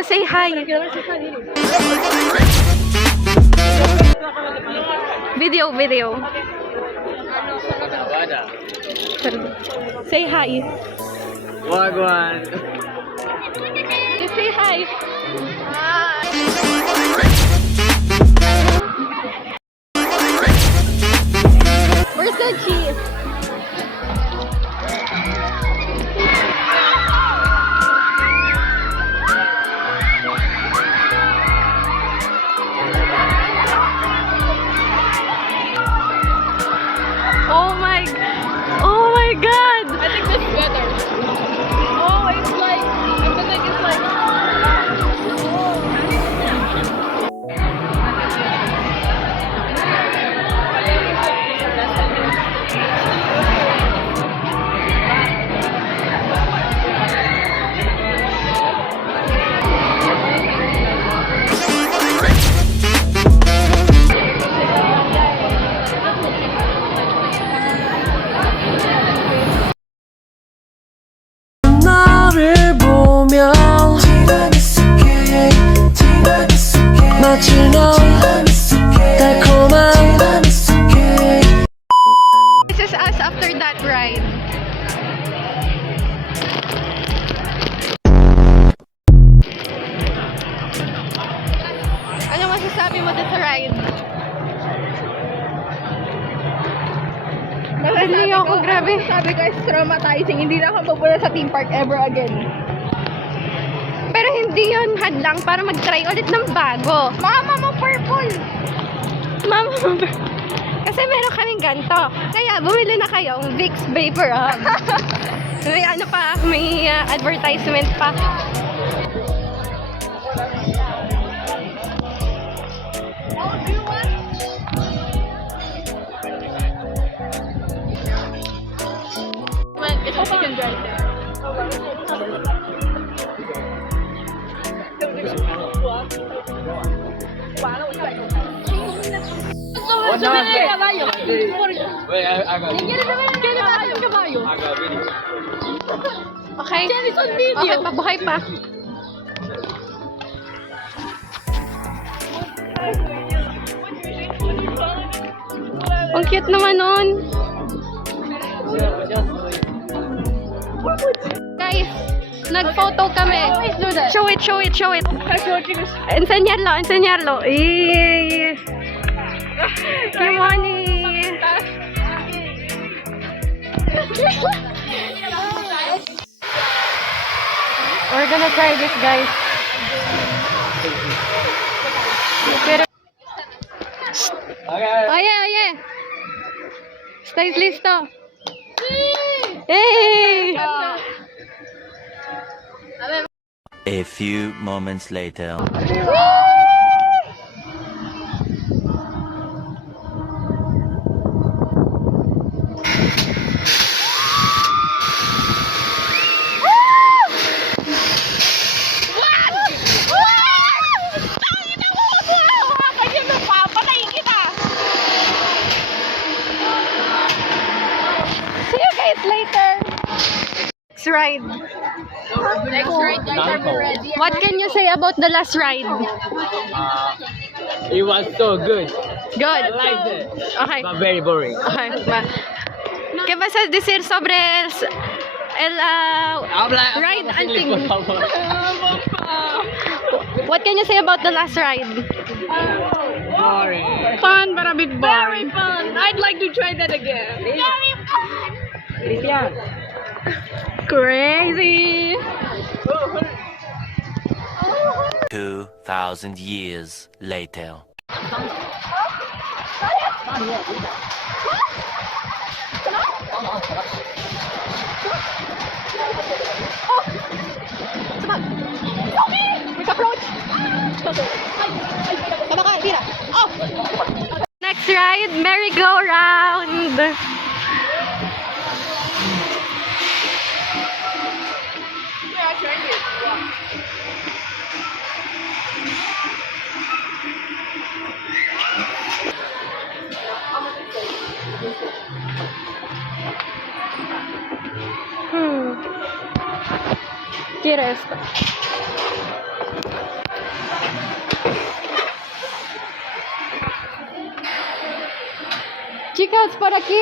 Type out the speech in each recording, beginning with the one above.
Oh, say hi. Video. Say hi. Wagwan. Just say hi. Where's the cheese? Oh my God! I think this is better. Oh, it's like, I feel like it's like, 너를 보며 마치 너 달콤한 This is us after that ride. Ano masasabi mo dito sa ride? Hindi ako, grabe. sabi guys, traumatizing. Hindi na ako pupunta sa theme park ever again. Pero hindi yun hadlang para mag-try ulit ng bago. Mama mo, purple! Mama, kasi meron kaming ganito. Kaya bumili na kayo ng Vicks Vapor Hub. May ano pa, may advertisement pa. It's also you can drive there. Wait, I got video. Caballo. I got video. Okay? It's on video. Okay, pabuhay pa. Ang cute naman nun. Guys, nag-photo kami. Show it. Enseñarlo. Kimoni. We're gonna try this, guys. Pero, Okay. oye. ¿Estáis listo? ¡Hey! A few moments later. See you guys later. Next ride. Next ride, guys, are we ready? What can you say about the last ride? It was so good. Good. I liked it. Okay. But very boring. Okay. ¿Qué vas a decir sobre ride anting? What can you say about the last ride? Boring. Fun, but a bit boring. Very fun. I'd like to try that again. Very fun. Crazy. 2,000 years later. Next ride, merry-go-round. ¿Quieres esto? Chicos, por aquí.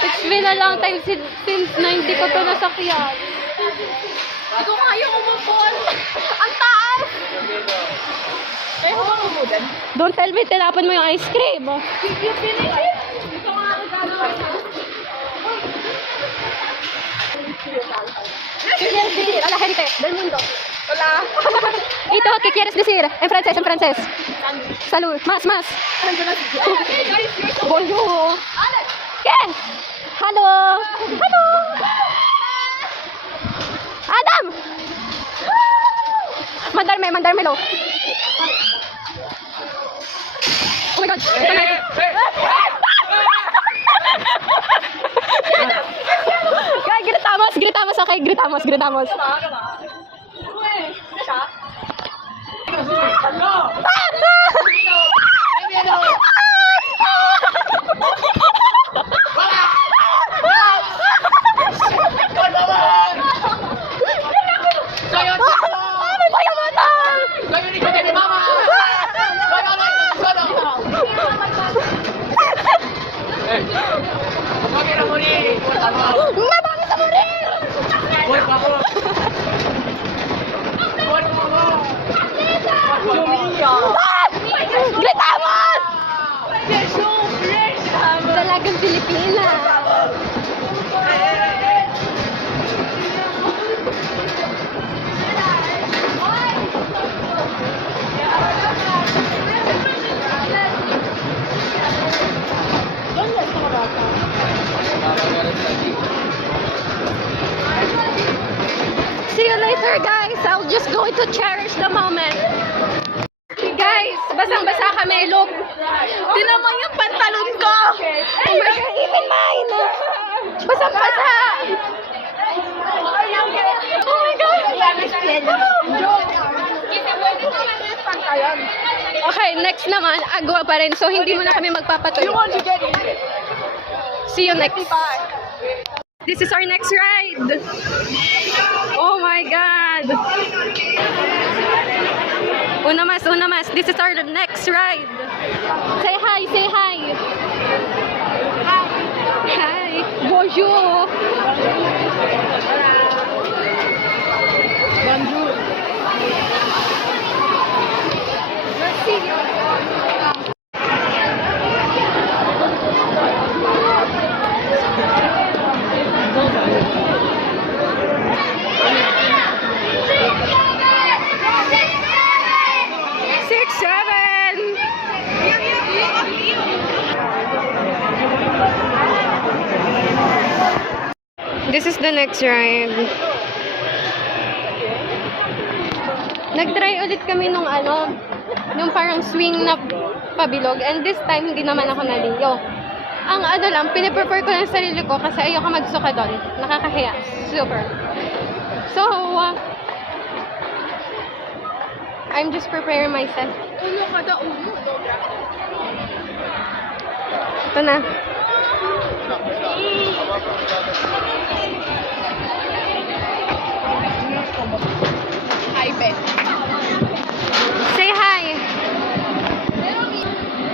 It's been a long time since na hindi ko to nasakyan. Ito nga yung umupon. Ang taas! Kaya ko bang umudan? Don't tell me, tinapon mo yung ice cream. Yung finish it? Ito nga ang gagawin na. A la gente del mundo. Wala. Ito, ¿qué quieres decir? En francés, en francés. Salud. Más. Bonjour. ¿Qué? Hello. Hello. Adam! Mandármelo. Oh my God. Guys, gritamos, okay? Gritamos. Gritamos! Talagang Pilipina. See you later, guys. I'll just going to cherish the moment. Guys, basang-basa kami. Look. Tinan mo yung pantalon ko! Oh my God, even mine. Basang-basa. Oh my God. Okay, next naman, agwa pa rin. So, hindi mo na kami magpapatuloy. See you next. This is our next ride. Oh my God. Una mas. This is our next ride. Say hi. Hi. Bonjour. This is the next ride. Nag-try ulit kami nung yung parang swing na pabilog. And this time, hindi naman ako naliyo. Ang lang, piniprefer ko ng sarili ko kasi ayoko magsuka doon. Nakakahiya. Super. So, I'm just preparing myself. Ulo ka daw, ulo. Ito na. Hi, Ben. Say hi!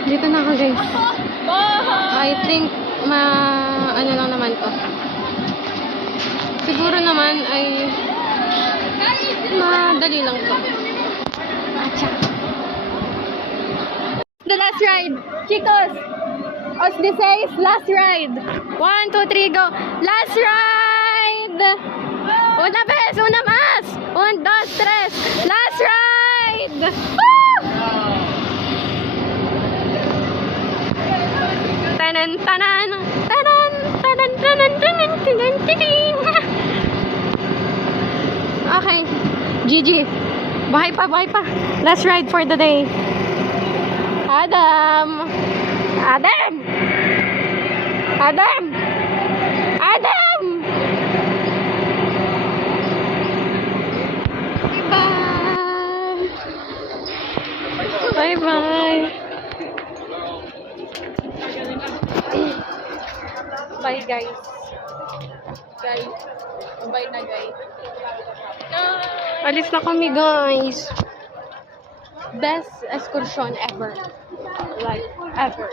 Dito na ako, guys. I think ano lang naman to. Siguro naman ay madali lang to. Acha. The last ride. Chicos, os diseis, last ride. 1, 2, 3, go. Last ride! Una vez, una más. 1, 2, 3. Last ride! Woo! Tanan, tanan, tanan, tanan, tanan, tanan, tanan, tanan. Okay. GG. Bahay pa. Last ride for the day. Adam! Bye-bye. Bye, guys. Guys. Bye na, guys. Alis na kami, guys. Best excursion ever. Like, ever.